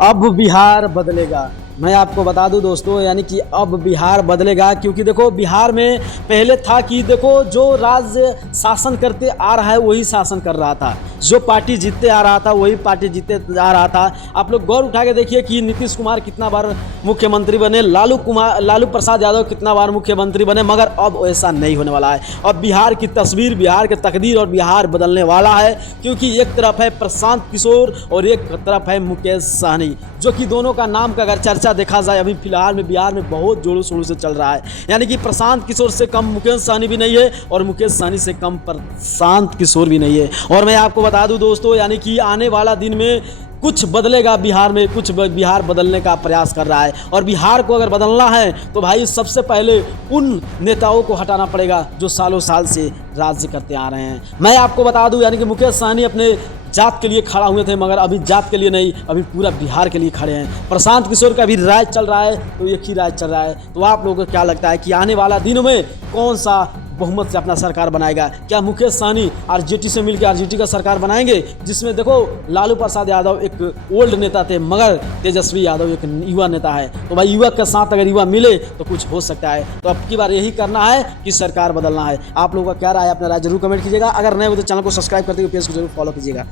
अब बिहार बदलेगा। मैं आपको बता दूं दोस्तों, यानी कि अब बिहार बदलेगा, क्योंकि देखो बिहार में पहले था कि देखो जो राज्य शासन करते आ रहा है वही शासन कर रहा था, जो पार्टी जीतते आ रहा था वही पार्टी जीतते आ रहा था। आप लोग गौर उठा के देखिए कि नीतीश कुमार कितना बार मुख्यमंत्री बने, लालू प्रसाद यादव कितना बार मुख्यमंत्री बने, मगर अब ऐसा नहीं होने वाला है। अब बिहार की तस्वीर, बिहार की तकदीर और बिहार बदलने वाला है, क्योंकि एक तरफ है प्रशांत किशोर और एक तरफ है मुकेश सहनी, जो कि दोनों का नाम का अगर चर्चा देखा जाए अभी फिलहाल में बिहार में बहुत जोरों शोरों से चल रहा है। यानी कि प्रशांत किशोर से कम मुकेश सहनी भी नहीं है और मुकेश सहनी से कम प्रशांत किशोर भी नहीं है। और मैं आपको बता दूं दोस्तों, यानी कि आने वाला दिन में कुछ बदलेगा बिहार में, कुछ बिहार बदलने का प्रयास कर रहा है। और बिहार को अगर बदलना है तो भाई सबसे पहले उन नेताओं को हटाना पड़ेगा जो सालों साल से राज्य करते आ रहे हैं। मैं आपको बता दूं, यानी कि मुकेश सहनी अपने जात के लिए खड़ा हुए थे, मगर अभी जात के लिए नहीं, अभी पूरा बिहार के लिए खड़े हैं। प्रशांत किशोर का भी राज चल रहा है तो एक ही राज चल रहा है। तो आप लोगों को क्या लगता है कि आने वाला दिनों में कौन सा बहुमत से अपना सरकार बनाएगा? क्या मुकेश सहनी आरजेडी से मिलकर आरजेडी का सरकार बनाएंगे, जिसमें देखो लालू प्रसाद यादव एक ओल्ड नेता थे मगर तेजस्वी यादव एक युवा नेता है। तो भाई युवा के साथ अगर युवा मिले तो कुछ हो सकता है। तो अब की बार यही करना है कि सरकार बदलना है। आप लोगों का क्या राय है, अपना राय जरूर कमेंट कीजिएगा। अगर नए हो तो चैनल को सब्सक्राइब करते हुए पेज को जरूर फॉलो कीजिएगा।